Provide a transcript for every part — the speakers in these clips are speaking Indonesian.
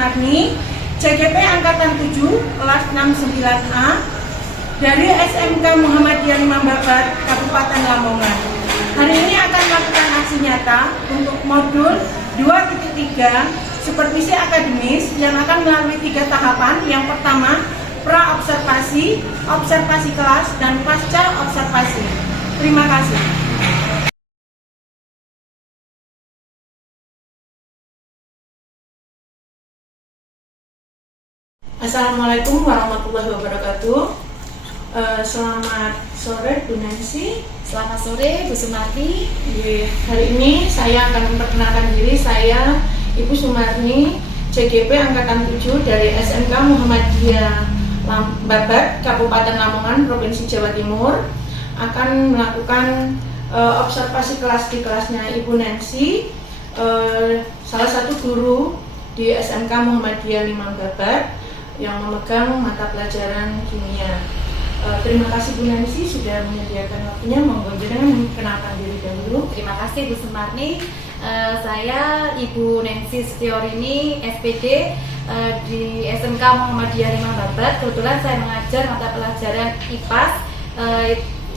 Sumarni, CGP Angkatan 7, kelas 69A, dari SMK Muhammadiyah Imam Babat, Kabupaten Lamongan. Hari ini akan melakukan aksi nyata untuk modul 2.3 supervisi akademis yang akan melalui 3 tahapan. Yang pertama, pra-observasi, observasi kelas, dan pasca observasi. Terima kasih. Assalamualaikum warahmatullahi wabarakatuh. Selamat sore Bu Nancy. Selamat sore Bu Sumarni. Hari ini saya akan memperkenalkan diri. Saya Ibu Sumarni, CGP Angkatan 7 dari SMK Muhammadiyah Babat, Kabupaten Lamongan, Provinsi Jawa Timur, akan melakukan observasi kelas di kelasnya Ibu Nancy, salah satu guru di SMK Muhammadiyah Imam Babat yang memegang mata pelajaran kimia. Terima kasih Bu Nancy sudah menyediakan waktunya. Monggo jenengan kenalkan diri dahulu. Terima kasih Bu Sumarni. Saya Ibu Nancy Setiorini, SPD di SMK Muhammadiyah Imam Babat. Kebetulan saya mengajar mata pelajaran IPAS,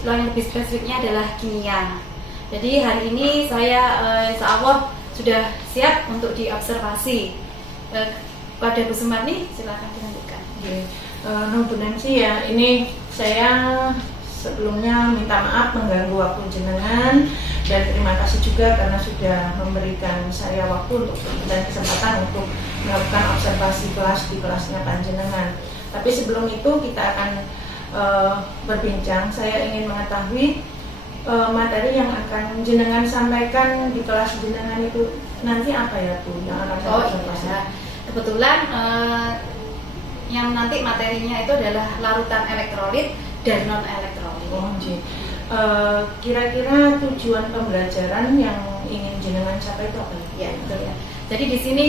yang lebih spesifiknya adalah kimia. Jadi hari ini saya insya Allah sudah siap untuk diobservasi. Pada Bu Sumarni, silakan dilanjutkan. Bu Nancy ya, ini saya sebelumnya minta maaf mengganggu waktu jenengan, dan terima kasih juga karena sudah memberikan saya waktu dan kesempatan untuk melakukan observasi kelas di kelasnya panjenengan. Tapi sebelum itu kita akan berbincang. Saya ingin mengetahui materi yang akan jenengan sampaikan di kelas jenengan itu nanti apa ya Bu yang akan saya observasi? Iya. Kebetulan yang nanti materinya itu adalah larutan elektrolit dan non elektrolit. Kira-kira tujuan pembelajaran yang ingin jenengan capai itu apa? Ya, betul ya. Jadi di sini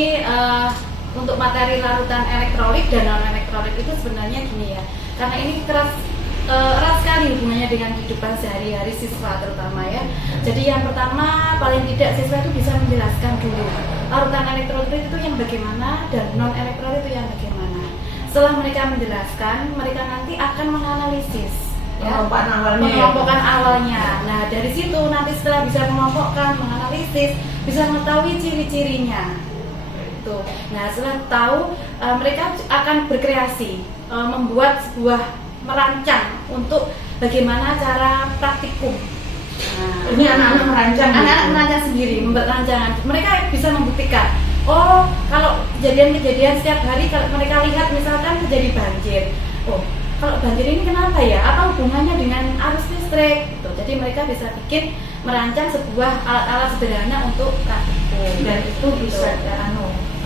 untuk materi larutan elektrolit dan non elektrolit itu sebenarnya gini ya, karena ini erat sekali hubungannya dengan kehidupan sehari-hari siswa terutama ya. Jadi yang pertama, paling tidak siswa itu bisa menjelaskan dulu larutan elektrolit itu yang bagaimana dan non elektrolit itu yang bagaimana. Setelah mereka menjelaskan, mereka nanti akan menganalisis pengelompokan awalnya. Nah dari situ nanti setelah bisa mengelompokkan, menganalisis, bisa mengetahui ciri-cirinya. Tuh. Nah setelah tahu, mereka akan berkreasi, membuat sebuah merancang untuk bagaimana cara praktikum. Nah, ini anak-anak merancang. Anak-anak merancang sendiri, membuat rancangan. Mereka bisa membuktikan. Oh, kalau kejadian-kejadian setiap hari kalau mereka lihat misalkan terjadi banjir. Oh, kalau banjir ini kenapa ya? Apa hubungannya dengan arus listrik? Gitu. Jadi mereka bisa bikin merancang sebuah alat-alat sederhana untuk praktikum. Dan itu bisa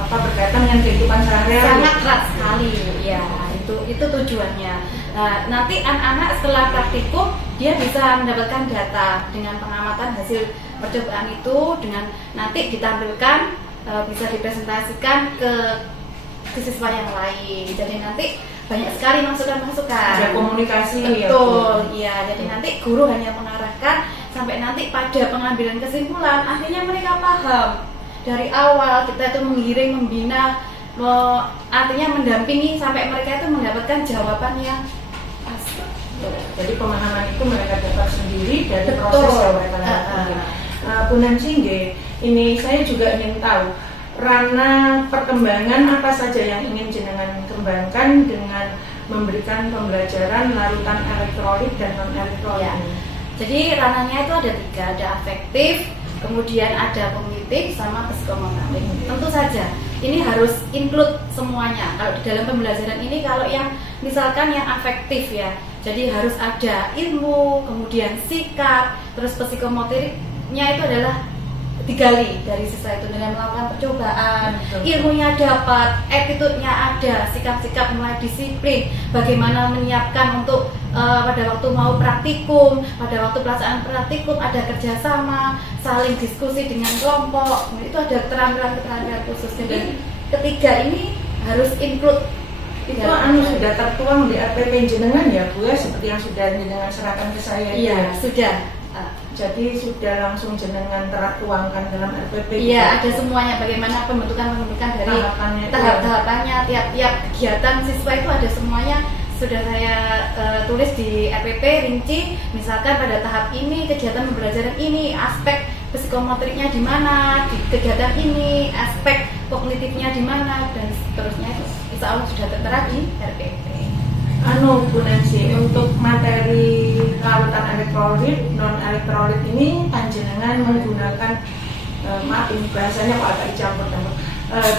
berkaitan dengan kehidupan sehari-hari. Sangat erat sekali, ya. Itu tujuannya. Nah, nanti anak-anak setelah praktikum dia bisa mendapatkan data dengan pengamatan hasil percobaan itu, dengan nanti ditampilkan, bisa dipresentasikan ke siswa yang lain. Jadi nanti banyak sekali masukan-masukan. Ada komunikasi. Betul, ya. Jadi nanti guru hanya mengarahkan sampai nanti pada pengambilan kesimpulan. Akhirnya mereka paham dari awal kita itu menggiring, membina, artinya mendampingi sampai mereka itu mendapatkan jawaban yang pas. Jadi pemahaman itu mereka dapat sendiri dari proses yang mereka lakukan. Bu Nancy, ini saya juga ingin tahu ranah perkembangan apa saja yang ingin jenengan kembangkan dengan memberikan pembelajaran larutan elektrolit dan non elektrolit. Ya. Jadi ranahnya itu ada 3, ada afektif, kemudian ada kognitif, sama psikomotorik. Tentu saja ini harus include semuanya. Kalau di dalam pembelajaran ini, kalau yang misalkan yang afektif ya, jadi harus ada ilmu, kemudian sikap, terus psikomotoriknya itu adalah digali dari siswa itu dengan melakukan percobaan. Ilmunya dapat, attitude-nya ada, sikap-sikap mulai disiplin, bagaimana menyiapkan untuk pada waktu mau praktikum, pada waktu pelaksanaan praktikum ada kerjasama, saling diskusi dengan kelompok, itu ada keterampilan-keterampilan khusus. Jadi ketiga ini harus include. Itu sudah tertuang di RPP jenengan ya Bu ya, seperti yang sudah jenengan serahkan ke saya. Iya, sudah. Jadi sudah langsung jenengan tertuangkan dalam RPP. Iya, ada semuanya. Bagaimana pembentukan dari tahap-tahapannya, tiap-tiap kegiatan siswa itu ada semuanya. Sudah saya tulis di RPP rinci. Misalkan pada tahap ini kegiatan pembelajaran ini, aspek psikomotoriknya di mana, di kegiatan ini, aspek kognitifnya di mana, dan seterusnya itu insya Allah sudah tertera di RPP. Bu Nancy, untuk materi larutan elektrolit, non elektrolit ini panjenengan menggunakan maaf ini bahasanya kok agak dicampur-campur.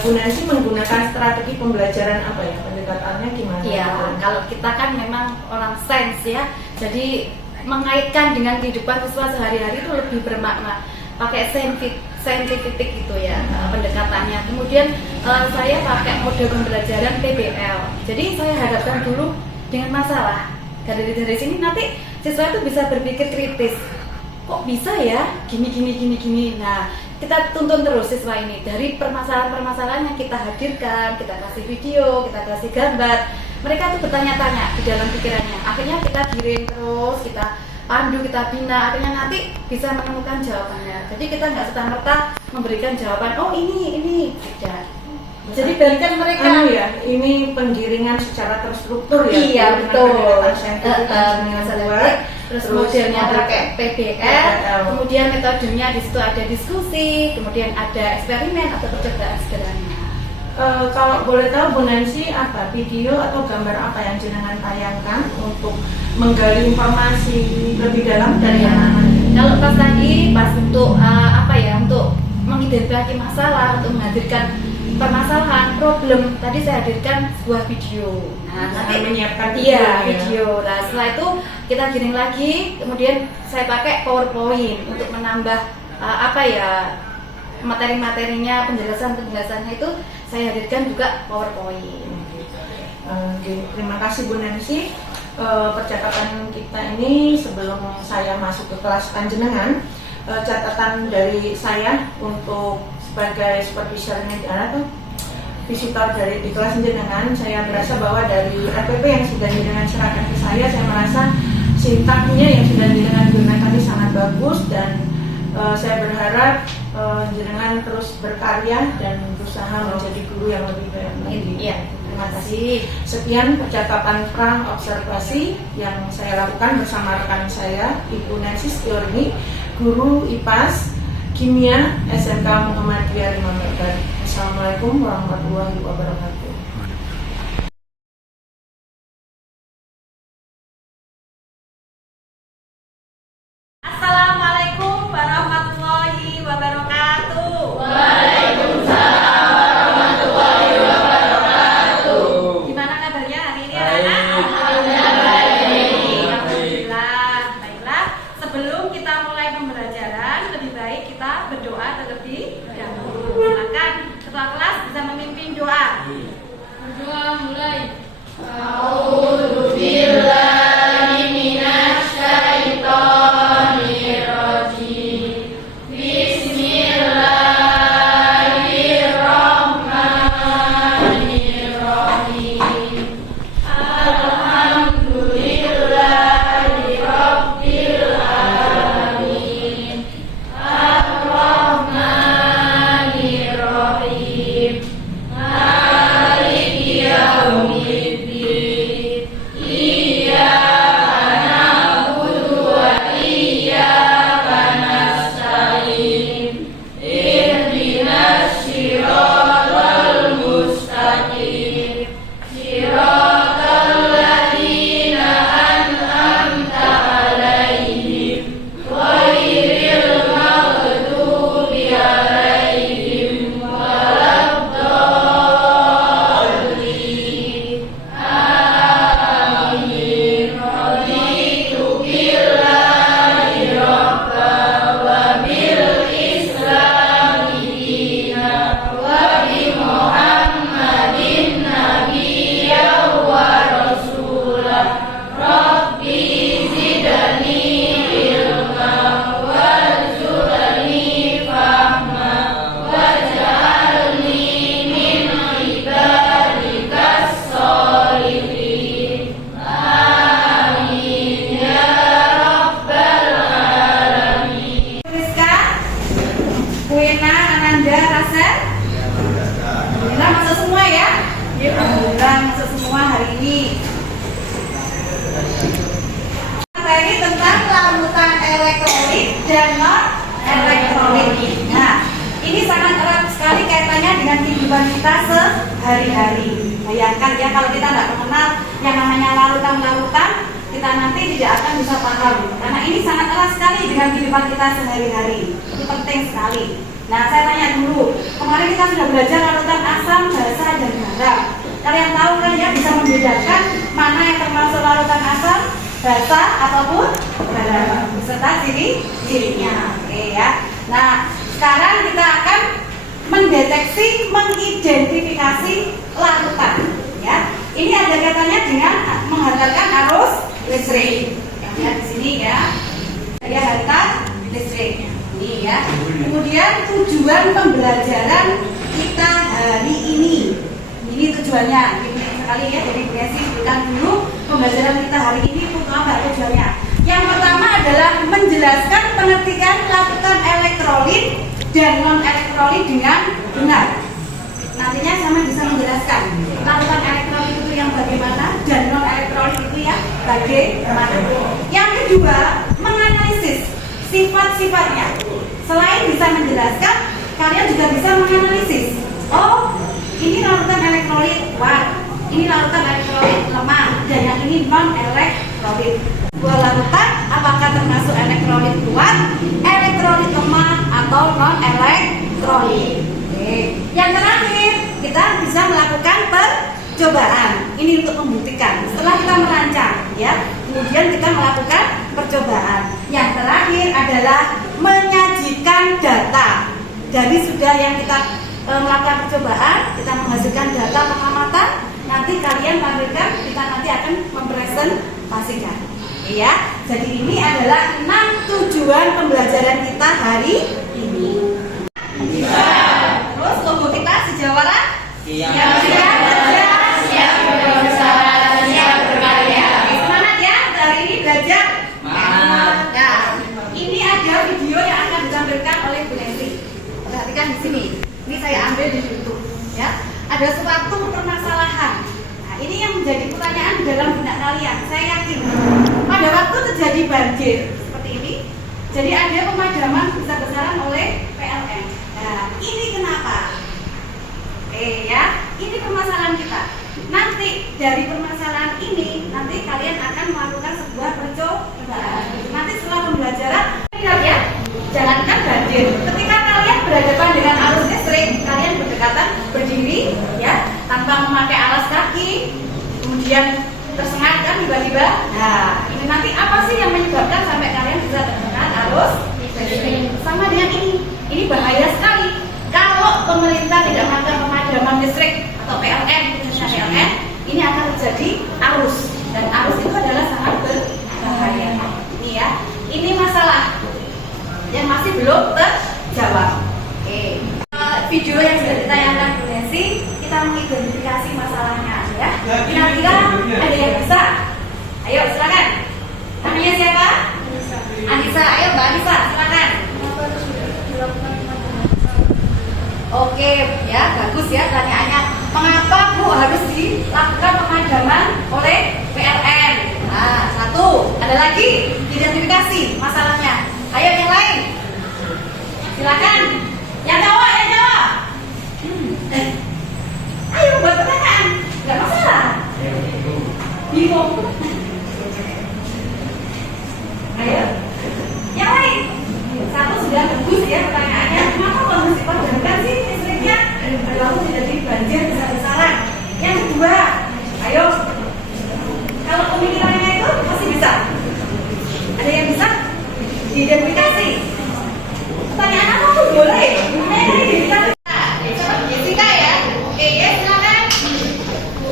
Bu Nancy menggunakan strategi pembelajaran apa ya? Pendekatannya gimana? Iya, kalau kita kan memang orang sains ya, jadi mengaitkan dengan kehidupan siswa sehari-hari itu lebih bermakna. Pakai scientific gitu ya pendekatannya. Kemudian saya pakai mode pembelajaran PBL. Jadi saya hadapkan dulu dengan masalah. Dari sini nanti siswa itu bisa berpikir kritis. Kok bisa ya? Gini. Nah, kita tuntun terus siswa ini dari permasalahan-permasalahan yang kita hadirkan, kita kasih video, kita kasih gambar. Mereka tuh bertanya-tanya di dalam pikirannya. Akhirnya kita giring terus, kita pandu, kita bina, akhirnya nanti bisa menemukan jawabannya. Jadi kita nggak serta-merta memberikan jawaban, oh ini tidak. Jadi berikan mereka ini penggiringan secara terstruktur ya. Iya, betul. Terus modelnya pakai PBL, kemudian metodenya di situ ada diskusi, kemudian ada eksperimen atau percobaan sederhana. Kalau boleh tahu Bu Nancy, apa video atau gambar apa yang jenengan tayangkan untuk menggali informasi lebih dalam dari anak-anak? Kalau pas untuk untuk mengidentifikasi masalah, untuk menghadirkan permasalahan, problem, tadi saya hadirkan sebuah video. Nah, nanti menyiapkan video. Nah, setelah itu kita giring lagi, kemudian saya pakai PowerPoint untuk menambah materi-materinya, penjelasannya itu saya hadirkan juga PowerPoint. Terima kasih Bu Nancy. Percakapan kita ini sebelum saya masuk ke kelas panjenengan, catatan dari saya untuk sebagai supervisor atau visitor dari di kelas jenengan, saya merasa bahwa dari RPP yang sudah jenengan serahkan ke saya merasa sintaknya yang sudah jenengan gunakan ini sangat bagus, dan saya berharap jenengan terus berkarya dan berusaha menjadi guru yang lebih baik lagi. Iya, terima kasih. Sekian percakapan pra observasi yang saya lakukan bersama rekan saya, Ibu Nancy Setiorni, guru IPAS Kimia SMK Muhammadiyah 5 Meter. Assalamualaikum warahmatullahi wabarakatuh. Assalamualaikum warahmatullahi wabarakatuh. Waalaikumsalam warahmatullahi wabarakatuh. Gimana kabarnya hari ini anak-anak? Alhamdulillah. Baiklah, sebelum kita mulai pembelajaran, lebih baik kita berdoa terlebih dahulu. Silakan ketua kelas bisa memimpin doa. Berdoa mulai. Bismillahirrahmanirrahim. Maliki yaumiddin. kehidupan kita sehari-hari. Bayangkan ya, kalau kita nggak mengenal yang namanya larutan-larutan, kita nanti tidak akan bisa paham. Karena ini sangat erat sekali dengan kehidupan kita sehari-hari. Itu penting sekali. Nah, saya tanya dulu. Kemarin kita sudah belajar larutan asam, basa, dan garam. Kalian tahu kan ya, bisa membedakan mana yang termasuk larutan asam, basa, ataupun garam beserta ciri-cirinya. Oke ya. Nah, sekarang kita akan mendeteksi, mengidentifikasi larutan. Ya, ini ada kaitannya dengan menghantarkan arus listrik. Yang lihat di sini ya, saya hantar listrik. Ini ya. Kemudian tujuan pembelajaran kita hari ini. Ini tujuannya. Ini sekali ya. Jadi Bu Yesi sebutkan dulu pembelajaran kita hari ini untuk apa tujuannya. Yang pertama adalah menjelaskan pengertian larutan elektrolit dan non elektrolit dengan benar. Nantinya sama bisa menjelaskan larutan elektrolit itu yang bagaimana dan non elektrolit itu ya bagaimana. Yang kedua, menganalisis sifat-sifatnya. Selain bisa menjelaskan, kalian juga bisa menganalisis. Oh, ini larutan elektrolit kuat, ini larutan elektrolit lemah, dan yang ini non elektrolit. Dua larutan apakah termasuk elektrolit kuat, elektrolit lemah, atau non elektrolit. Oke. Yang terakhir, kita bisa melakukan percobaan. Ini untuk membuktikan. Setelah kita merancang, ya, kemudian kita melakukan percobaan. Yang terakhir adalah menyajikan data. Dari sudah yang kita melakukan percobaan, kita menghasilkan data pengamatan. Nanti kalian tampilkan, kita nanti akan mempresentasikan. Ya, jadi ini adalah 6 tujuan pembelajaran kita hari ini. Terus logo kita sejawara? Siap kerja, siap berusaha, siap berkarya. Semangat ya, hari ini belajar. Nah, ini ada video yang akan ditampilkan oleh Bu Nancy. Perhatikan di sini. Ini saya ambil di YouTube. Ya, ada suatu permasalahan. Nah, ini yang menjadi pertanyaan dalam benak kalian. Saya yakin pada waktu terjadi banjir seperti ini, jadi ada pemadaman besar-besaran oleh PLN. Nah, ini kenapa? Ya, ini permasalahan kita. Nanti dari permasalahan ini, nanti kalian akan melakukan sebuah percobaan. Nanti setelah pembelajaran, lihat ya, jangankan banjir. Ketika kalian berhadapan dengan arus listrik, kalian berdekatan berdiri, ya, tanpa memakai alas kaki, kemudian tersengat kan tiba-tiba. Nah, ini nanti apa sih yang menyebabkan sampai kalian bisa terkena arus listrik? Sama dengan ini. Ini bahaya sekali. Kalau pemerintah tidak melakukan pemadaman listrik atau PLN, khususnya PLN, ini akan terjadi arus. Dan arus itu adalah sangat berbahaya. Ini ya. Ini masalah yang masih belum terjawab. Oke. Video yang sudah ditayangkan Bu Nancy, kita mengidentifikasi masalahnya ya. Kira-kira ada yang bisa? Ayo silakan. Namanya siapa? Anissa. Ayo Mbak Anissa, silakan. Oke, ya bagus ya pertanyaannya. Mengapa Bu harus dilakukan pemadaman oleh PLN? Nah, satu. Ada lagi identifikasi masalahnya. Ayo yang lain. Silakan. Yang jawab, yang jawab. Ayo buat pertanyaan. Gak masalah. Bingung. Ayo. Yang lain. Satu sudah bagus ya pertanyaannya. Kenapa harus dipadamkan sih listriknya? Lalu jadi banjir besar-besaran. Yang kedua, ayo. Kalau pemikirannya itu masih bisa. Ada yang bisa diidentifikasi. Pertanyaan apa tuh boleh? Identifikasi. Jessica ya. Oke ya silakan.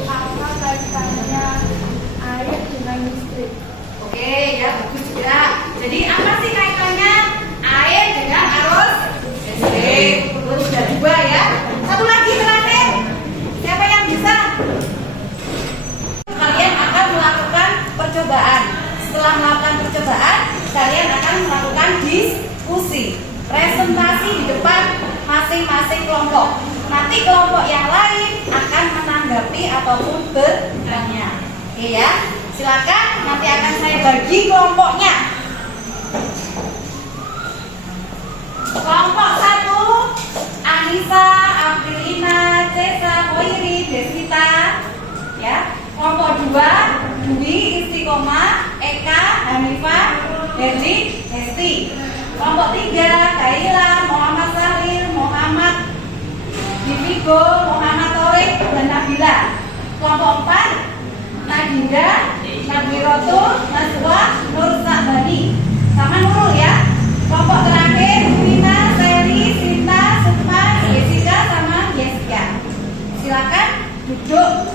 Apa kaitannya air dengan listrik? Oke ya bagus juga. Jadi apa sih kaitannya air dengan arus listrik? Terus sudah dua ya. Satu lagi terakhir. Siapa yang bisa? Kalian akan melakukan percobaan. Setelah melakukan percobaan, kalian akan melakukan diskusi, presentasi di depan masing-masing kelompok. Nanti kelompok yang lain akan menanggapi ataupun bertanya. Oke ya. Silakan, nanti akan saya bagi kelompoknya. Kelompok 1, Anissa, Aprilina, Desita, ya. Kelompok 2 Dwi, Istiqomah, Eka, Hanifah, Herdi, Hesti. Kelompok 3 Kaila, Muhammad Salil, Muhammad Divigo, Muhammad Torik, dan Nabila. Kelompok 4 Nadinda, Nabirotul, Naswa, Nur Sabani, sama Nurul ya. Kelompok terakhir Wina, Seri, Sinta, Sukma, Jessica, sama Jessica. Silakan duduk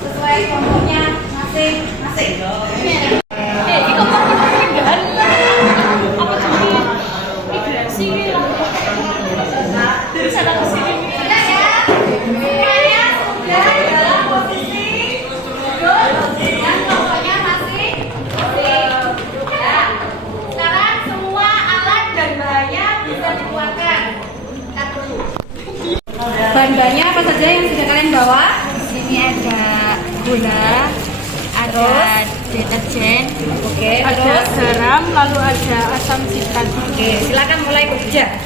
sesuai kelompoknya masing-masing. Bahan-bahannya apa saja yang sudah kalian bawa? Ini ada gula, ada deterjen, ada garam, lalu ada asam sikat. Oke, silakan mulai bekerja.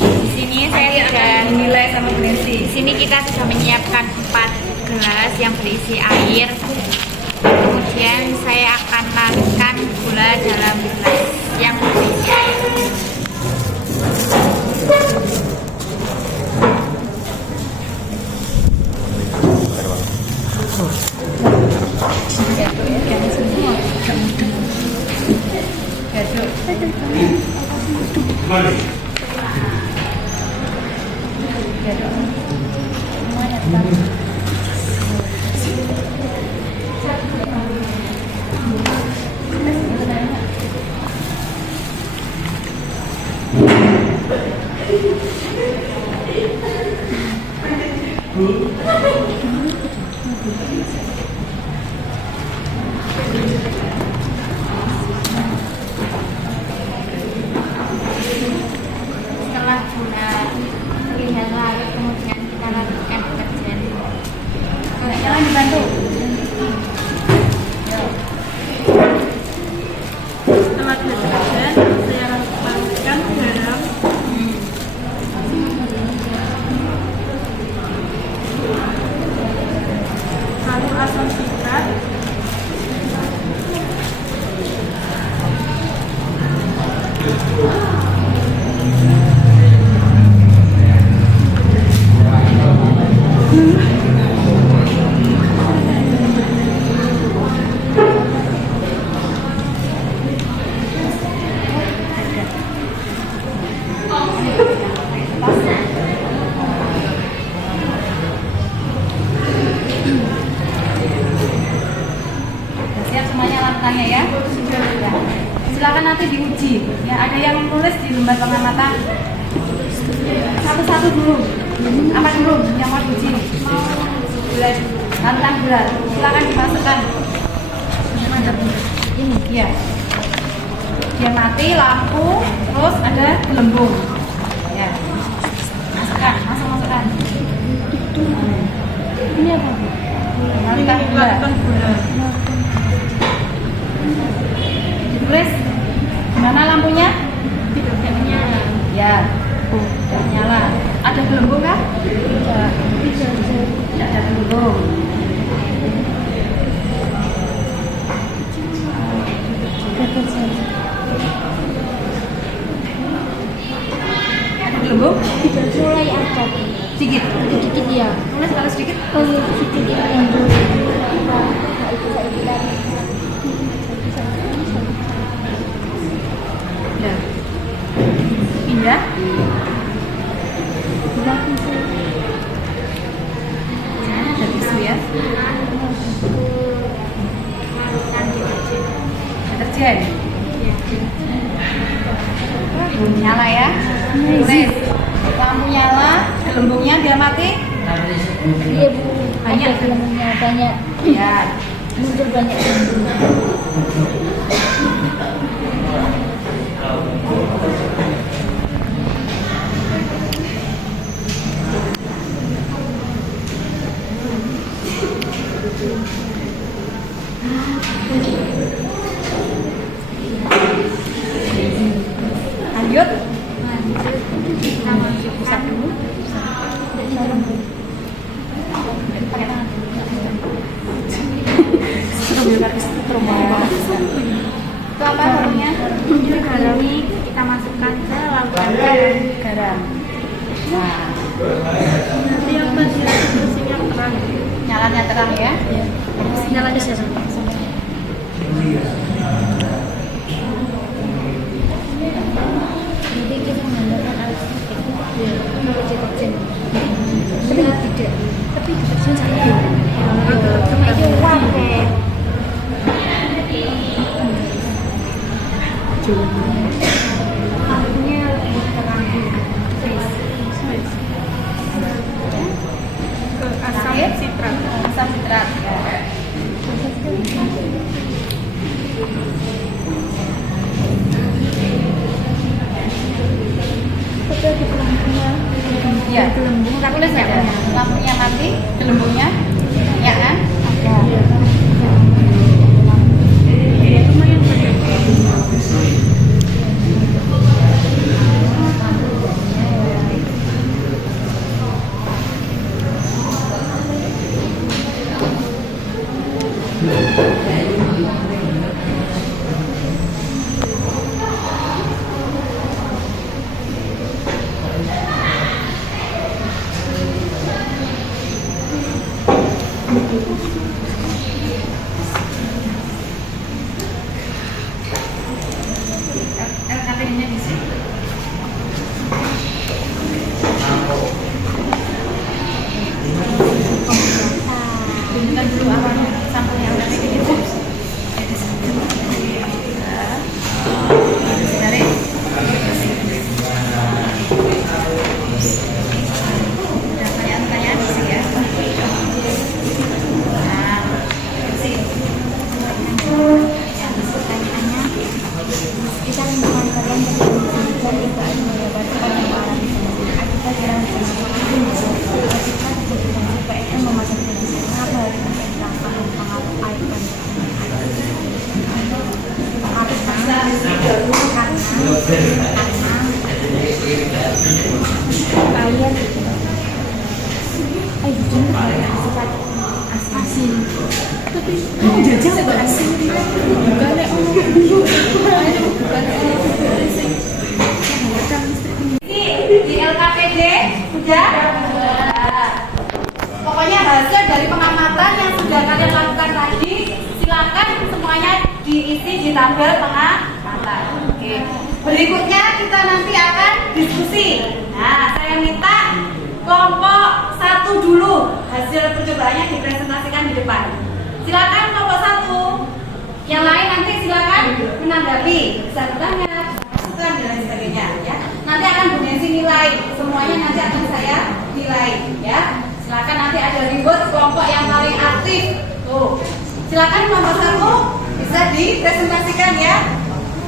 Di sini saya sudah Nilai sama Nancy. di sini kita sudah menyiapkan 4 gelas yang berisi air. Kemudian saya akan larutkan gula dalam gelas yang berisi air. Setelah gula terlihat larut, kemudian kita larutkan deterjen. Jangan dibantu. Setelah deterjen, saya larutkan garam. Lalu asam sikat. Siap semuanya lakukannya ya. Ya. Silakan nanti diuji. Ya, ada yang menulis di lembar pengamatan. Satu-satu dulu. Apa dulu yang mau diuji? Gula. Larutan gula. Silakan dimasukkan. Ini ya. Dia mati lampu, terus ada gelembung. Ya. Masukkan, masukkan. Ini apa? Larutan gula. Ditulis gimana lampunya? Tidak nyala. Ya, tidak nyala. Ada gelembung kah? Tidak. Tidak ada gelembung. Ada gelembung? Mulai apa? Sedikit. Sedikit ya. Tulis kalau sedikit. Oh, sedikit yang dulu. Ya. Pindah. Ada tisu ya. Deterjen. Nyala ya. Tulis. Lampu nyala, gelembungnya dia mati. Iya bu. Banyak. Ada gelembungnya banyak. Ya. Muncul banyak gelembung. Lanjut. Kita masuk pusat dulu. pakai tangan itu apa namanya? Garam ini kita masukkan ke larutan garam. Nah, Nanti yang bersihnya terang. nyalanya terang ya. Nyalanya sih. Nanti kita menggunakan air sedikit. Deterjen. Tidak. Tapi deterjen sama itu uang deh. Lampunya lebih terang. Asam sitrat. Asam sitrat. Ya, gelembung. Kita tulis ya, lampunya mati, gelembungnya, ya kan? Ada. Lumayan banyak. LKP-nya di sini. Tunjukkan dulu awalnya sampel yang udah kayak gitu. Dari udah pertanyaan-pertanyaan sih ya. Nah, sih. Pertanyaannya, kita lingkungan kalian dan itu akan mendapatkan pengeluaran akibat jalan ketika terjadi PSM memasang televisi mengapa harus menghilangkan pengaruh air dan kalian sifat asin tapi jajah asin bukannya Di LKPD sudah. Pokoknya hasil dari pengamatan yang sudah kalian lakukan tadi, silakan semuanya diisi di tabel pengamatan. Oke. Berikutnya kita nanti akan diskusi. Nah, saya minta kelompok 1 dulu hasil percobaannya dipresentasikan di depan. Silakan kelompok 1. Yang lain nanti silakan menanggapi, bisa bertanya, dan lain sebagainya ya. Nanti akan berisi nilai, semuanya nanti akan saya nilai ya. Silakan nanti ada reward kelompok yang paling aktif. Tuh. Silakan kelompok 1 bisa dipresentasikan ya.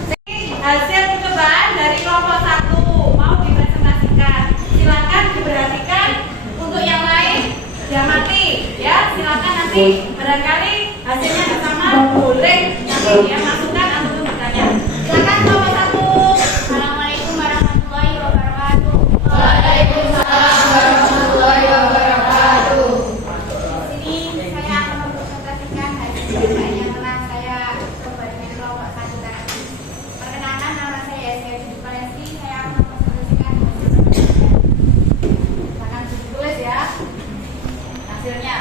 Jadi, hasil percobaan dari kelompok 1 mau dipresentasikan. Silakan diperhatikan untuk yang lain diamati ya. Silakan nanti barangkali hasilnya nggak sama, boleh nanti dia masukkan ataupun bertanya. Silakan kelompok 1. Assalamualaikum warahmatullahi wabarakatuh. Waalaikumsalam warahmatullahi wabarakatuh. Di sini saya akan mempresentasikan hasil percobaan yang telah saya coba dengan kelompok 1 tadi. Perkenalkan, nama saya Esya Palesti. Saya akan mempresentasikan hasil percobaan. Silakan ditulis ya hasilnya.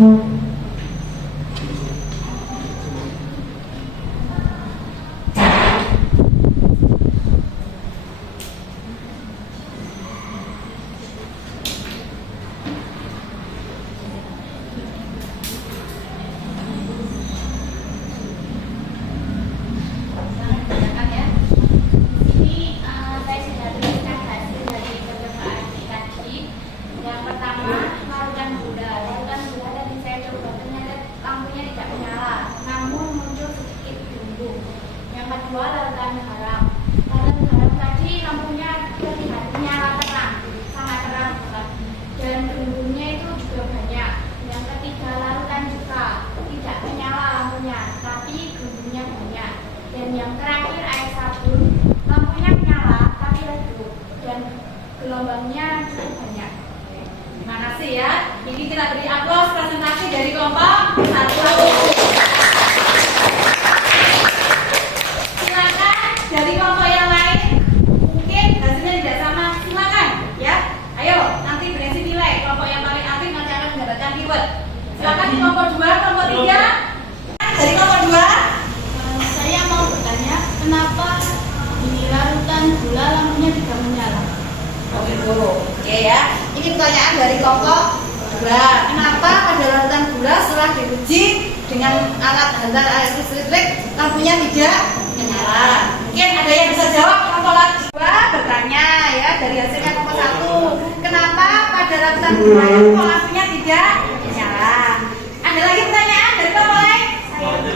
Ini saya sudah tuliskan hasil dari percobaan tadi. Yang pertama, larutan gula. Larutan gula tadi saya coba ternyata lampunya tidak menyala, namun muncul sedikit gelembung. Yang kedua, larutan garam. Larutan garam tadi lampunya terlihat menyala terang, sangat terang banget. Dan gelembungnya itu juga banyak. Yang ketiga, larutan cuka. Tidak menyala lampunya, tapi gelembungnya banyak. Dan yang terakhir, air sabun. Lampunya menyala, tapi redup. Dan gelombangnya cukup banyak. Terima kasih ya. Ini kita beri aplaus presentasi dari kelompok 1. Silakan dari kelompok yang lain. Mungkin hasilnya tidak sama. Silakan ya. Ayo nanti berisi nilai. Kelompok yang paling aktif nanti akan mendapatkan keyword. Silakan di kelompok 2, kelompok 3. Dari kelompok 2. Saya mau bertanya, kenapa di larutan gula lampunya tidak menyala? Oke ya. Ini pertanyaan dari kelompok 2. Kenapa pada larutan gula setelah diuji dengan alat hantar listrik lampunya tidak menyala? Mungkin ada yang bisa jawab. Kelompok 2 bertanya ya dari hasilnya kelompok 1. Kenapa pada larutan gula itu kok lampunya tidak menyala? Ada lagi pertanyaan dari kelompok lain?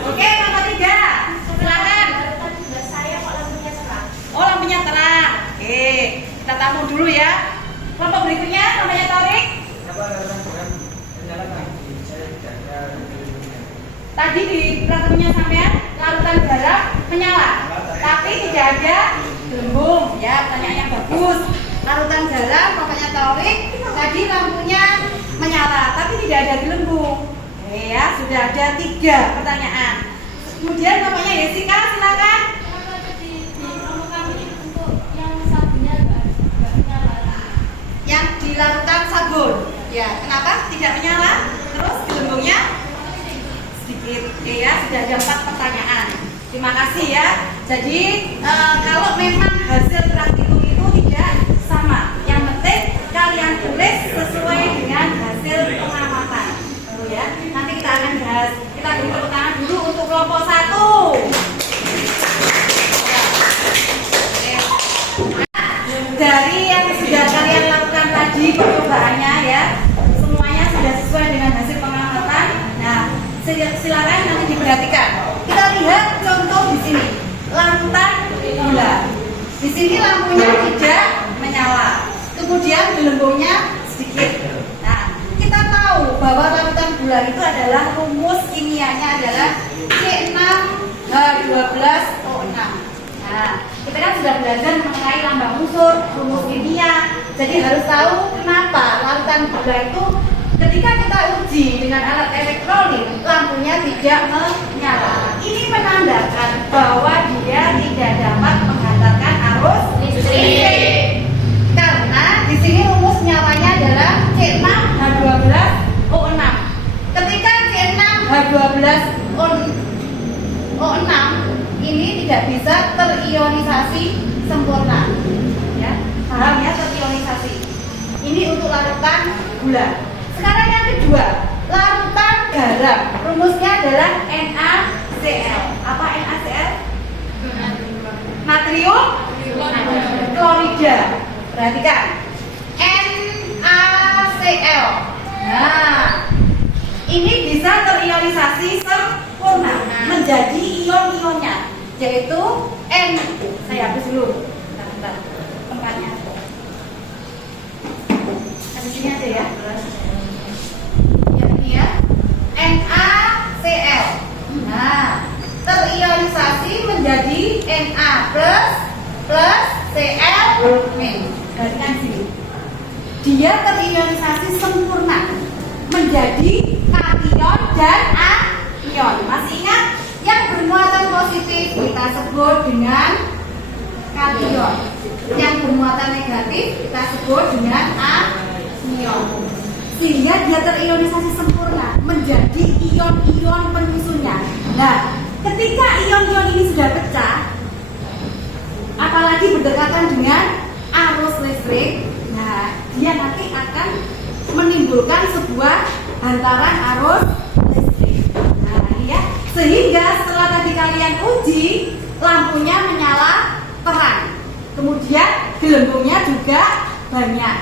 Oke, kelompok 3. Silakan. Larutan gula saya kok lampunya terang? Oh, lampunya terang. Oke, kita tamu dulu ya. Kelompok berikutnya namanya Torik. Tadi di peraturannya sampean larutan garam menyala, tapi tidak ada gelembung. Ya, pertanyaan yang bagus. Larutan garam kelompoknya Torik. Tadi lampunya menyala, tapi tidak ada gelembung. Oke ya, sudah ada 3 pertanyaan. Kemudian kelompoknya Jessica, silakan. Kenapa tadi di kelompok kami untuk yang sabunnya nggak menyala? Yang di larutan sabun. Ya, kenapa tidak menyala? Terus gelembungnya sedikit. Oke ya, sudah ada 4 pertanyaan. Terima kasih ya. Jadi kalau memang hasil praktikum itu tidak sama, yang penting kalian tulis sesuai dengan hasil pengamatan. Lalu ya, nanti kita akan bahas. Kita beri tepuk tangan dulu untuk kelompok 1. Dari yang sudah kalian lakukan tadi percobaannya ya, semuanya sudah sesuai dengan hasil pengamatan. Nah, silakan nanti diperhatikan. Kita lihat contoh di sini, larutan gula. Di sini lampunya tidak menyala, kemudian gelembungnya sedikit. Nah, kita tahu bahwa larutan gula itu adalah rumus kimianya adalah C6H12O6. Nah, kita kan sudah belajar mengenai lambang unsur, rumus kimia. Jadi harus tahu kenapa larutan gula itu ketika kita uji dengan alat elektrolit lampunya tidak menyala. Ini menandakan bahwa dia tidak dapat menghantarkan arus listrik. Karena di sini rumus nyawanya adalah C6H12O6. Ketika C6H12O6 ini tidak bisa terionisasi sempurna. Ya, paham ya, terionisasi. Ini untuk larutan gula. Sekarang yang kedua, larutan garam. Rumusnya adalah NaCl. Apa NaCl? Natrium klorida. Perhatikan. NaCl. Nah, ini bisa terionisasi sempurna menjadi ion-ionnya, yaitu N. Saya hapus dulu. Bentar, tempatnya. Di sini aja ya. Ya, ini ya. NaCl. Nah, terionisasi menjadi Na plus Cl min. Perhatikan sini. Dia terionisasi sempurna menjadi kation dan anion. Masih ingat? Yang bermuatan positif kita sebut dengan kation. Yang bermuatan negatif kita sebut dengan anion. Sehingga dia terionisasi sempurna menjadi ion-ion penyusunnya. Nah, ketika ion-ion ini sudah pecah, apalagi berdekatan dengan arus listrik, nah dia nanti akan menimbulkan sebuah hantaran arus listrik. Nah, ini ya. Sehingga setelah tadi kalian uji, lampunya menyala terang. Kemudian gelembungnya juga banyak.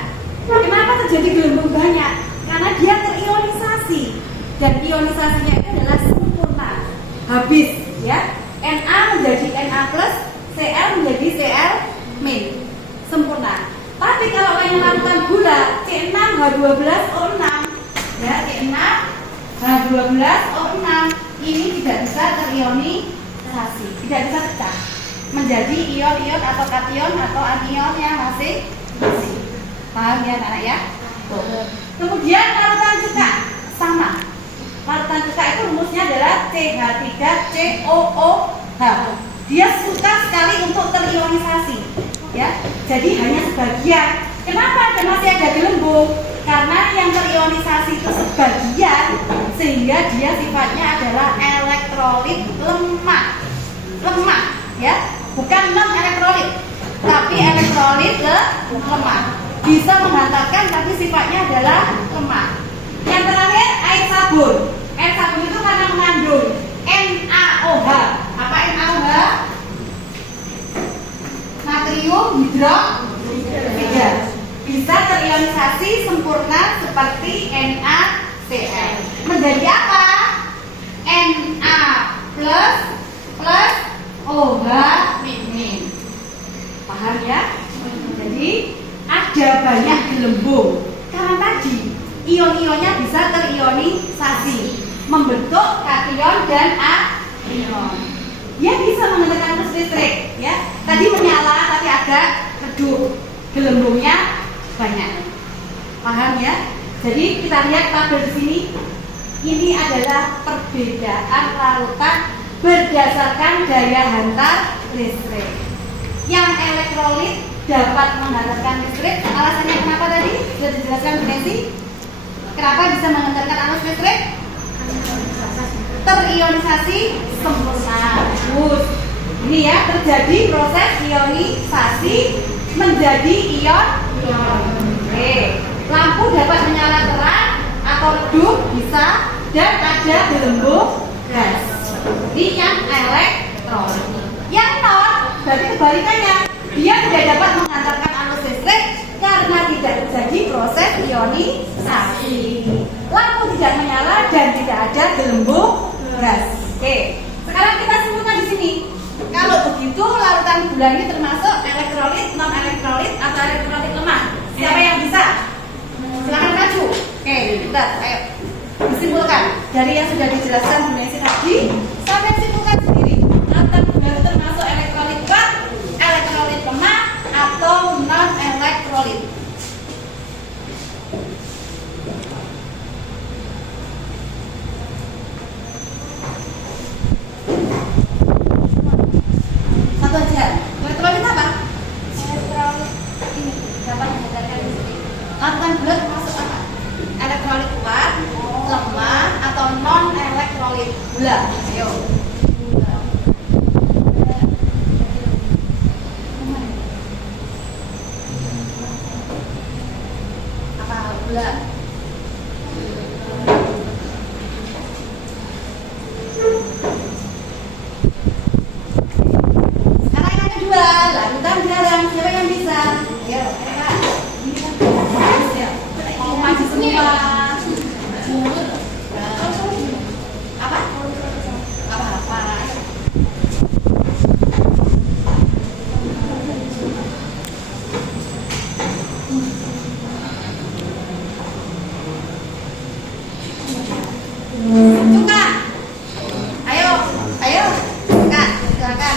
Kenapa terjadi gelembung banyak? Karena dia terionisasi, dan ionisasinya itu adalah sempurna. Habis ya, Na menjadi Na plus, Cl menjadi Cl min, sempurna. Tapi kalau kalian lakukan gula C6H12O6 ya, C6H12O6 ini tidak bisa terionisasi, tidak bisa pecah menjadi ion-ion atau kation atau anion yang masih. Paham ya anak ya? Kemudian larutan cuka sama. Larutan cuka itu rumusnya adalah CH3COOH. Dia suka sekali untuk terionisasi, ya. Jadi hanya sebagian. Kenapa masih ada gelembung? Karena yang terionisasi itu sebagian, sehingga dia sifatnya adalah elektrolit lemah, ya. Bukan non elektrolit, tapi elektrolit lemah. Bisa menghantarkan, tapi sifatnya adalah lemah. Yang terakhir air sabun. Air sabun itu karena mengandung NaOH. Apa NaOH? Natrium hidroksida. Bisa terionisasi sempurna seperti NaCl. Menjadi apa? Na plus plus OH min. Paham ya? Jadi ada banyak gelembung karena tadi ion-ionnya bisa terionisasi membentuk kation dan anion. Dia bisa menghantarkan arus listrik, ya. Tadi menyala tapi agak redup, gelembungnya banyak. Paham ya? Jadi kita lihat tabel di sini. Ini adalah perbedaan larutan berdasarkan daya hantar listrik. Yang elektrolit dapat menghantarkan listrik. Alasannya kenapa tadi? Sudah dijelaskan Bu Nancy. Kenapa bisa menghantarkan arus listrik? Terionisasi sempurna. Bagus. Ini ya, terjadi proses ionisasi menjadi ion. Oke. Lampu dapat menyala terang atau redup bisa, dan ada gelembung gas. Ini yang elektron. Yang non berarti kebalikannya. Dia tidak dapat menghantarkan arus listrik karena tidak terjadi proses ionisasi. Lampu tidak menyala dan tidak ada gelembung gas. Oke. Sekarang kita simpulkan di sini. Kalau begitu larutan gula ini termasuk elektrolit, non elektrolit atau elektrolit lemah. Siapa yang bisa? Silakan maju. Oke, bentar, ayo disimpulkan dari yang sudah dijelaskan Bu Nancy tadi. Sampai simpulkan sendiri. Larutan gula itu termasuk elektrolit kuat, elektrolit lemah, atau non elektrolit. Satu aja. Elektrolit apa? Elektrolit ini. Dapat menghantarkan listrik. Larutan gula termasuk apa? Elektrolit kuat, lemah, atau non elektrolit. Gula. Ayo. Apa gula? Sekarang yang kedua, larutan garam. Siapa yang bisa? Ayo, Pak. Ini kan mau maju semua. Apa? Apa? Suka. Ayo, Suka, silakan.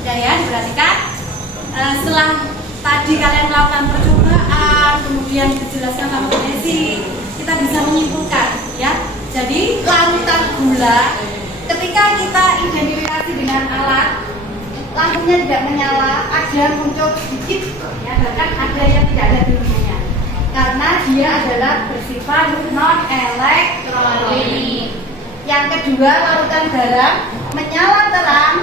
Udah ya, diperhatikan. Setelah tadi kalian melakukan percobaan, kemudian dijelaskan sama Bu Desi, kita bisa menyimpulkan ya. Jadi larutan gula, ketika kita identifikasi dengan alat, lampunya tidak menyala, ada muncul sedikit, ya bahkan ada yang tidak ada di rumahnya, karena dia adalah bersifat non elektronik. Yang kedua, larutan garam menyala terang,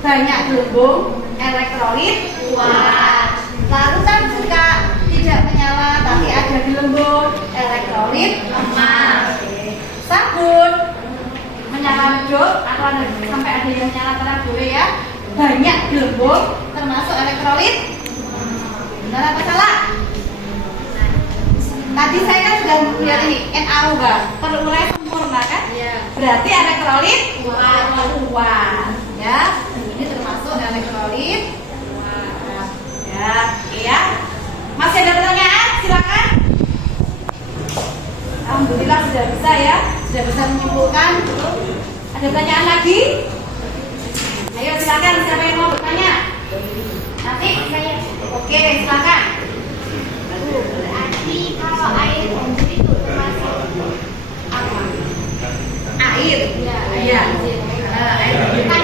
banyak gelembung elektrolit kuat. Larutan cuka tidak menyala tapi ada gelembung elektrolit lemah. Sabun menyala redup atau sampai ada yang menyala terang boleh ya, banyak gelembung termasuk elektrolit. Benar apa salah? Tadi saya kan sudah melihat ini NaOH terurai sempurna kan? Berarti elektrolit kuat ya. Ini termasuk elektrolit kuat ya. Oke ya. Masih ada pertanyaan? Silakan. Alhamdulillah sudah bisa ya, sudah bisa menyimpulkan. Ada pertanyaan lagi? Ayo silakan, siapa yang mau bertanya? Nanti saya. Oke, silakan. Berarti kalau air banjir itu termasuk apa? Air. Ya, Iya. Air banjir. Kan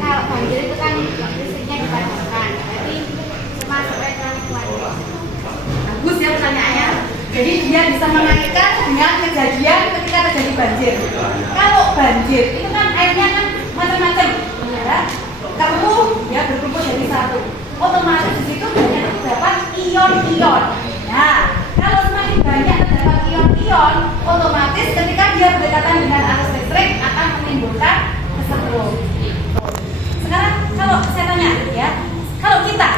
kalau banjir itu kan listriknya dipadamkan. Berarti termasuk elektronik kuat. Bagus ya pertanyaannya. Jadi dia bisa mengaitkan dengan kejadian ketika terjadi banjir. Kalau banjir itu kan airnya kan macam-macam, ya. Keruh ya berkumpul jadi satu. Otomatis di situ banyak terdapat ion-ion. Nah, kalau semakin banyak terdapat ion-ion, otomatis ketika dia berdekatan dengan arus listrik akan menimbulkan kesetrum. Sekarang kalau saya tanya ya, kalau kita,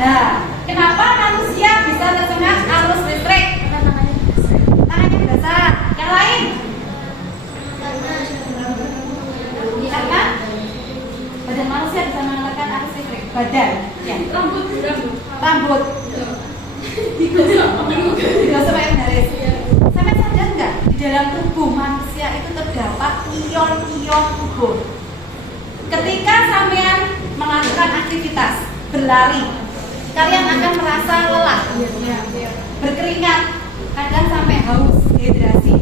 nah kenapa manusia bisa terkena arus listrik? Tangannya basah. Yang lain? Karena badan manusia bisa mengeluarkan arus listrik. Badan. Ya. Rambut. Tidak sampai garis. Sampai sadar nggak di dalam tubuh manusia itu terdapat ion-ion gugur. Ketika sampean melakukan aktivitas berlari, kalian akan merasa lelah, berkeringat, kadang sampai haus, dehidrasi.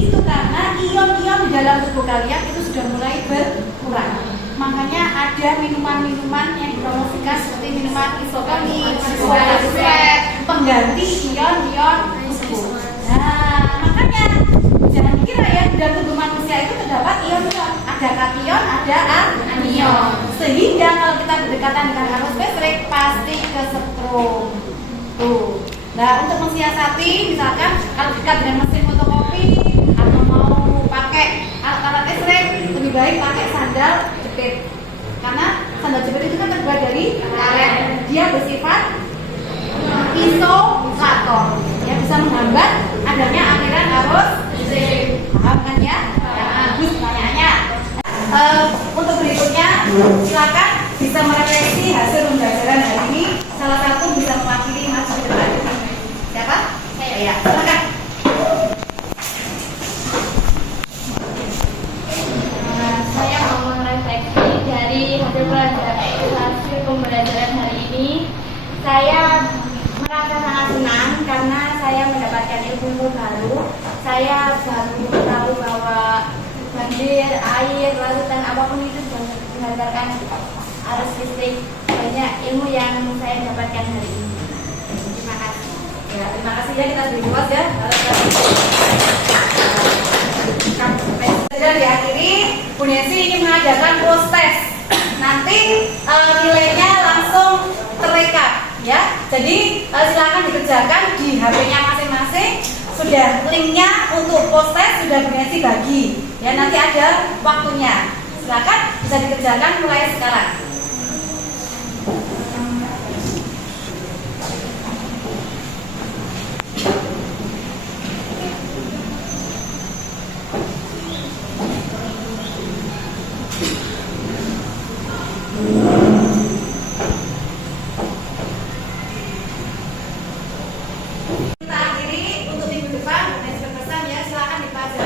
Itu karena ion-ion di dalam tubuh kalian itu sudah mulai berkurang. Makanya ada minuman-minuman yang dipromosikan seperti minuman isotonik, pengganti ion-ion tubuh. Nah, makanya jangan kira ya di dalam tubuh manusia itu terdapat ion-ion. Ada kation, ada anion. Sehingga kalau kita berdekatan dengan arus listrik pasti kesetrum. Tuh. Nah, untuk mensiasati, misalkan kalau dekat dengan mesin fotokopi atau mau pakai alat-alat listrik, lebih baik pakai sandal jepit. Karena sandal jepit itu kan terbuat dari karet. Dia bersifat isolator. Ya, bisa menghambat adanya aliran arus listrik. Paham kan ya? Bagus pertanyaannya. Untuk berikutnya, silakan bisa merefleksi hasil pembelajaran hari ini. Salah satu bisa mewakili maju ke depan. Siapa? Saya. Silakan. Saya mau merefleksi dari hasil pembelajaran hari ini. Saya merasa sangat senang karena saya mendapatkan ilmu baru. Saya baru tahu bahwa banjir, air, larutan apapun itu menghantarkan arus listrik. Banyak ilmu yang saya dapatkan hari ini. Terima kasih. Ya, terima kasih ya, kita beri puas ya. Sudah diakhiri, Bu Nesi ingin mengadakan post test. Nanti nilainya langsung terekam ya. Jadi silakan dikerjakan di HP-nya masing-masing. Sudah linknya untuk post test sudah Bu Nesi bagi. Ya, nanti ada waktunya. Silakan bisa dikerjakan mulai sekarang. Kita akhiri untuk minggu depan. Saya berpesan ya, silakan dipelajari.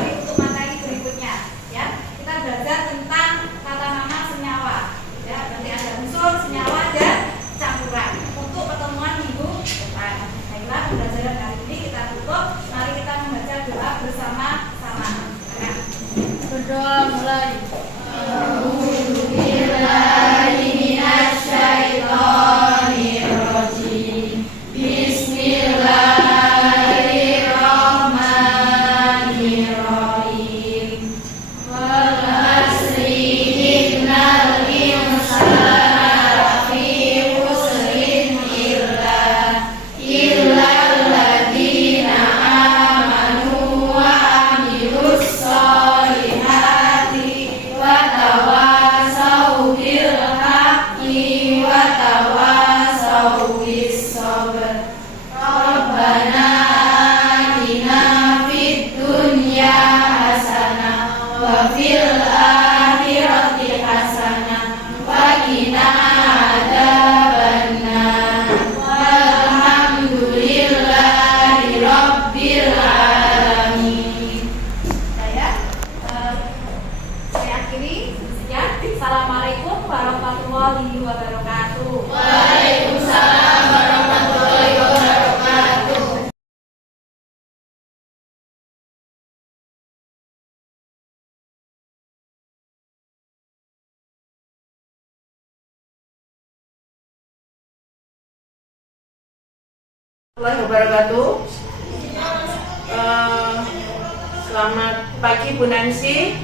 Berdoa mulai. Saya akhiri. Sekian. Assalamualaikum warahmatullahi wabarakatuh. Waalaikumsalam warahmatullahi wabarakatuh. Warahmatullahi wabarakatuh. Selamat pagi Bu Nancy.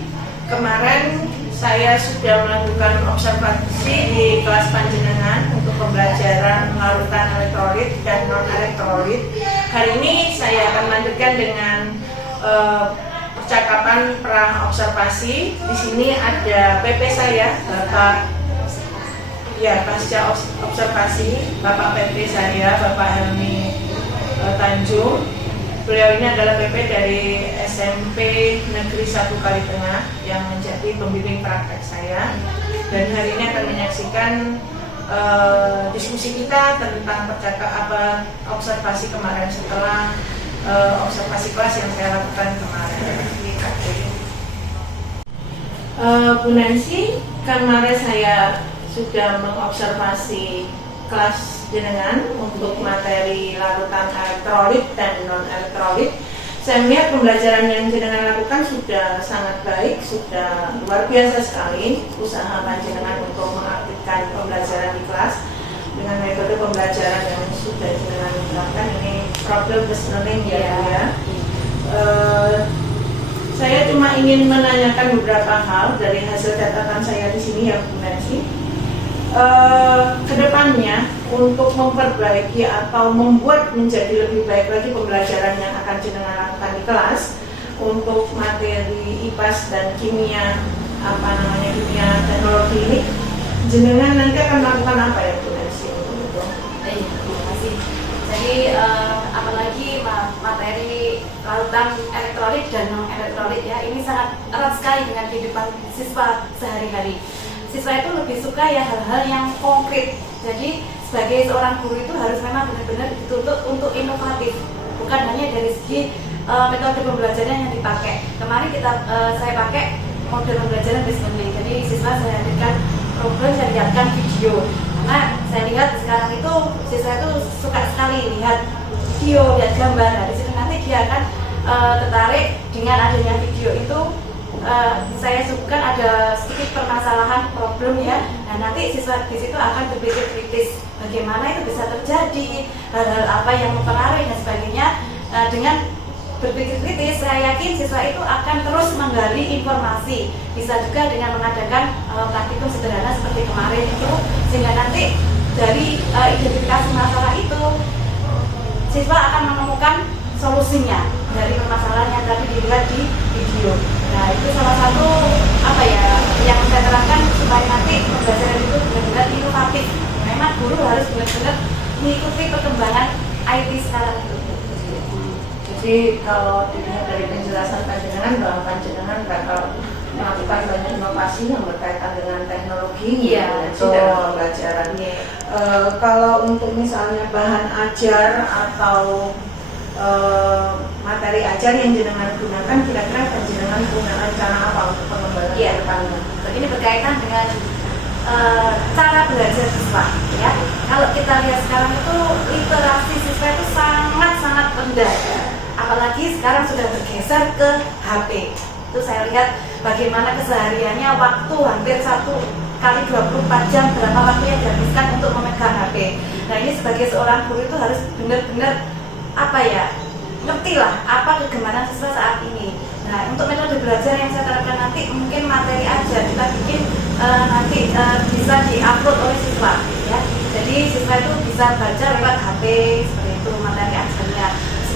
Kemarin saya sudah melakukan observasi di kelas panjenengan untuk pembelajaran larutan elektrolit dan non elektrolit. Hari ini saya akan melanjutkan dengan percakapan pra observasi. Di sini ada PP saya, Bapak pasca observasi, Bapak PP saya, Bapak Helmi Tanjung. Beliau ini adalah PP dari SMP Negeri 1 Kalitengah yang menjadi pembimbing praktek saya, dan hari ini akan menyaksikan diskusi kita tentang observasi kemarin setelah observasi kelas yang saya lakukan kemarin. Bu Nancy, kemarin saya sudah mengobservasi kelas jenengan untuk materi larutan elektrolit dan non elektrolit. Saya melihat pembelajaran yang jenengan lakukan sudah sangat baik, sudah luar biasa sekali usaha panjenengan untuk mengaktifkan pembelajaran di kelas dengan metode pembelajaran yang sudah jenengan lakukan. Ini problem based learning ya. Saya cuma ingin menanyakan beberapa hal dari hasil catatan saya di sini ya Bu Nancy. Kedepannya untuk memperbaiki atau membuat menjadi lebih baik lagi pembelajaran yang akan jenengan lakukan di kelas untuk materi IPAS dan kimia kimia teknologi ini, jenengan nanti akan melakukan apa ya Bu Nancy untuk itu? Terima kasih. Jadi apalagi materi larutan elektrolit dan non elektrolit ya, ini sangat erat sekali dengan kehidupan siswa sehari-hari. Siswa itu lebih suka ya hal-hal yang konkret. Jadi sebagai seorang guru itu harus memang benar-benar dituntut untuk inovatif, bukan hanya dari segi metode pembelajaran yang dipakai. Kemarin saya pakai model pembelajaran based learning. Jadi siswa saya hadirkan problem, saya lihatkan video. Karena saya lihat sekarang itu siswa itu suka sekali lihat video, lihat gambar. Nah, di situ nanti dia akan tertarik dengan adanya video itu. Saya sebutkan ada sedikit permasalahan problem ya. Nah, nanti siswa di situ akan berpikir kritis bagaimana itu bisa terjadi, hal-hal apa yang mempengaruhi dan sebagainya. Dengan berpikir kritis, saya yakin siswa itu akan terus menggali informasi. Bisa juga dengan mengadakan praktikum sederhana seperti kemarin itu, sehingga nanti dari identifikasi masalah itu siswa akan menemukan solusinya dari permasalahan yang tadi dilihat di video. Nah, itu salah satu yang saya terangkan supaya nanti pembelajaran itu benar-benar inovatif. Memang guru harus benar-benar mengikuti perkembangan IT sekarang itu. Jadi kalau dilihat dari penjelasan panjenengan bahwa panjenengan bakal melakukan banyak inovasi yang berkaitan dengan teknologi dalam pembelajaran. Kalau untuk misalnya bahan ajar atau materi ajar yang jenengan gunakan, kira-kira panjenengan punya rencana apa untuk pengembangan ke depannya? Ini berkaitan dengan cara belajar siswa ya. Kalau kita lihat sekarang itu literasi siswa itu sangat-sangat rendah. Apalagi sekarang sudah bergeser ke HP. Itu saya lihat bagaimana kesehariannya waktu hampir 1 kali 24 jam berapa waktu yang dihabiskan untuk memegang HP. Nah ini sebagai seorang guru itu harus benar-benar ngerti lah apa kegemaran siswa saat ini. Nah untuk metode belajar yang saya terapkan nanti mungkin materi aja kita bikin nanti bisa diupload oleh siswa ya. Jadi siswa itu bisa baca lewat HP seperti itu materi ajarnya.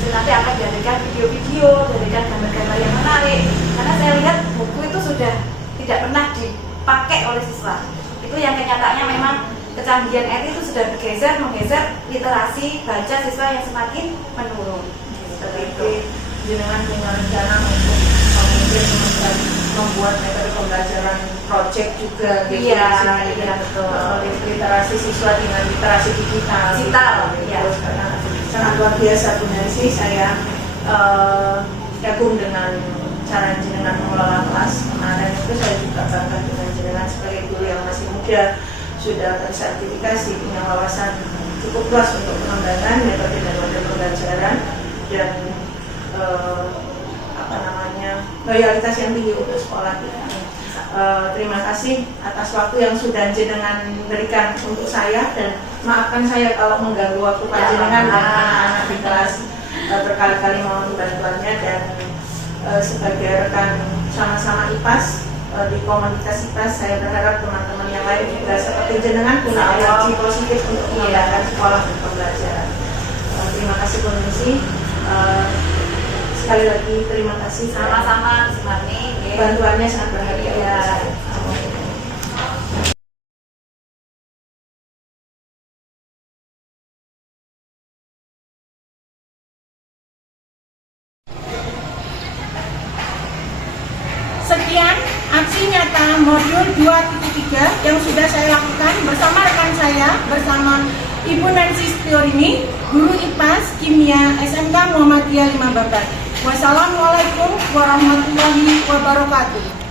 Nanti akan diadakan video-video, diadakan gambar-gambar yang menarik. Karena saya lihat buku itu sudah tidak pernah dipakai oleh siswa. Itu yang kenyataannya memang kecanggihan IT itu sudah menggeser literasi baca siswa yang semakin menurun. Seperti itu. Jenengan punya rencana untuk mungkin membuat metode pembelajaran project juga gitu. Iya betul. Literasi siswa dengan literasi digital. Iya. Karena sangat luar biasa punya sih saya kagum dengan cara jenengan mengelola kelas kemarin itu. Saya juga bangga dengan jenengan sebagai guru yang masih muda, sudah tersertifikasi, punya wawasan cukup luas untuk pengembangan metode pembelajaran dan loyalitas yang tinggi untuk sekolah kita. Terima kasih atas waktu yang sudah jenengan berikan untuk saya, dan maafkan saya kalau mengganggu waktu panjenengan dan anak-anak di kelas berkali-kali mohon bantuannya. Dan sebagai rekan sama-sama IPAS di komunitas IPAS, saya berharap teman-teman yang lain juga seperti jenengan punya energi positif untuk mengembangkan sekolah dan pembelajaran. Terima kasih Bu Nisi. Sekali lagi terima kasih. Sama-sama Bu Sumarni. Bantuannya sangat berharga. Ya. Sekian aksi nyata modul 2.3 yang sudah saya lakukan bersama rekan saya, bersama Ibu Nancy Stiorini, Guru IPAS Kimia SMK Muhammadiyah 5 Babat. Wassalamualaikum warahmatullahi wabarakatuh.